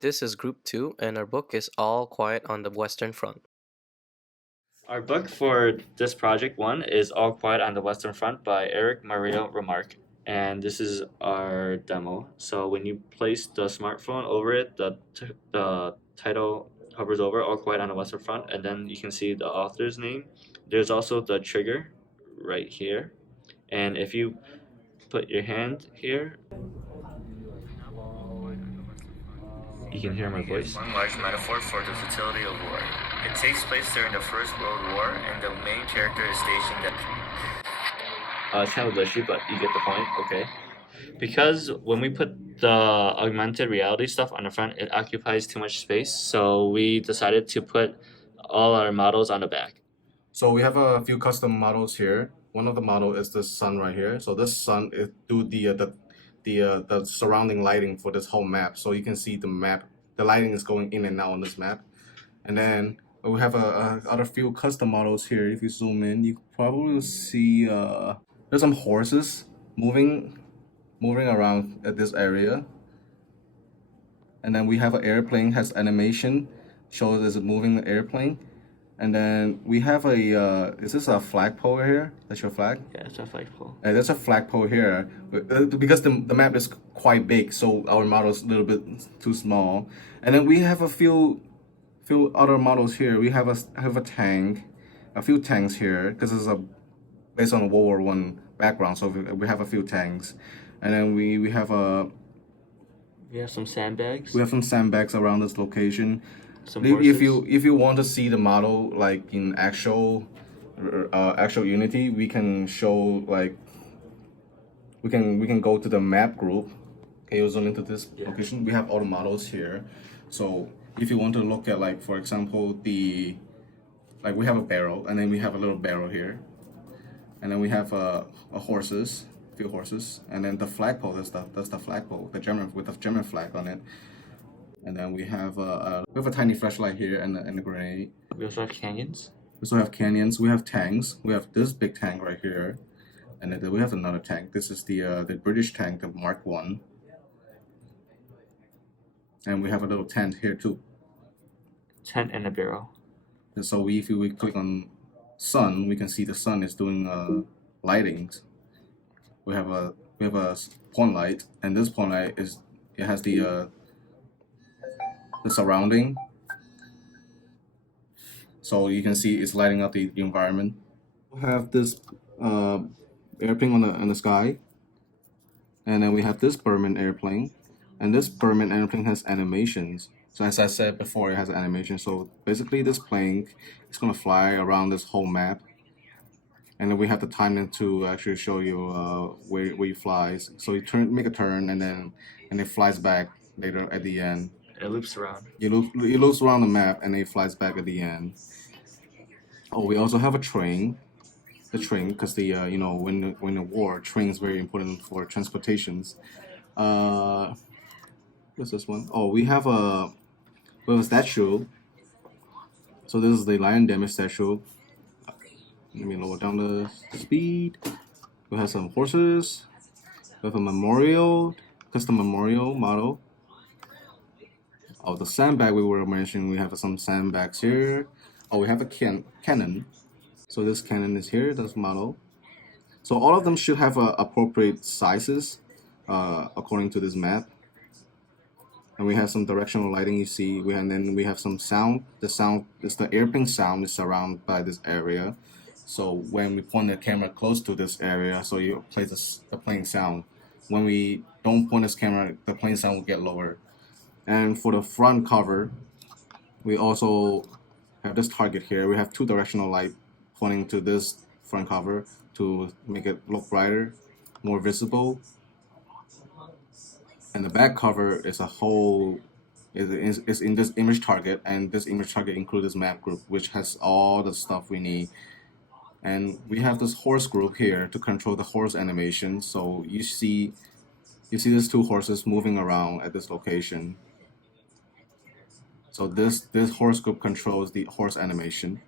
This is Group 2, and our book is All Quiet on the Western Front. Our book for this project one is All Quiet on the Western Front by Eric Maria Remarque. And this is our demo. So when you place the smartphone over it, the title hovers over All Quiet on the Western Front, and then you can see the author's name. There's also the trigger right here. And if you put your hand here, you can hear my voice. One large metaphor for the futility of war. It takes place during the First World War, and the main character is stationed at. It's kind of glitchy, but you get the point. Okay. Because when we put the augmented reality stuff on the front, it occupies too much space. So we decided to put all our models on the back. So we have a few custom models here. One of the model is this sun right here. So this sun is do the surrounding lighting for this whole map. So you can see the map. The lighting is going in and out on this map. And then we have a other few custom models here. If you zoom in, you probably see there's some horses moving around at this area. And then we have an airplane has animation, shows as a moving airplane. And then we have a, is this a flagpole here? That's your flag? Yeah, it's a flagpole. There's a flagpole here. Because the map is quite big, so our model is a little bit too small. And then we have a few other models here. We have a tank, a few tanks here, because it's based on a World War One background, so we have a few tanks. And then we have some sandbags. we have some sandbags around this location. Some If horses. you want to see the model like in actual Unity, we can show like we can go to the map group. Okay, you zoom into this location. We have all the models here. So if you want to look at like for example we have a barrel, and then we have a little barrel here, and then we have a few horses, and then the flagpole. That's the flagpole, the German with the German flag on it. And then we have a tiny flashlight here and a grenade. We also have canyons. We also have canyons. We have tanks. We have this big tank right here, and then we have another tank. This is the British tank, the Mark One. And we have a little tent here too. Tent and a barrel. And so if we click on sun, we can see the sun is doing lightings. We have a point light, and this point light has the surrounding, so you can see it's lighting up the environment. We have this airplane on the sky, and then we have this Berman airplane, and this Berman airplane has animations. So as I said before, it has animation. So basically this plane is going to fly around this whole map, and then we have the timing to actually show you where it flies. So you make a turn, and it flies back later at the end. It loops around. It loops around the map, and it flies back at the end. Oh, we also have a train. The train, because when the war, train is very important for transportations. What's this one? Oh, we have a statue. So this is the lion damage statue. Let me lower down the speed. We have some horses. We have a custom memorial model. Oh, the sandbag we were mentioning, we have some sandbags here. Oh, we have a cannon. So this cannon is here, this model. So all of them should have appropriate sizes according to this map. And we have some directional lighting you see. And then we have some sound. The sound is the airplane sound is surrounded by this area. So when we point the camera close to this area, so you play the plane sound. When we don't point this camera, the plane sound will get lower. And for the front cover, we also have this target here. We have two directional light pointing to this front cover to make it look brighter, more visible. And the back cover is is in this image target, and this image target includes this map group, which has all the stuff we need. And we have this horse group here to control the horse animation. So you see these two horses moving around at this location. So this horse group controls the horse animation.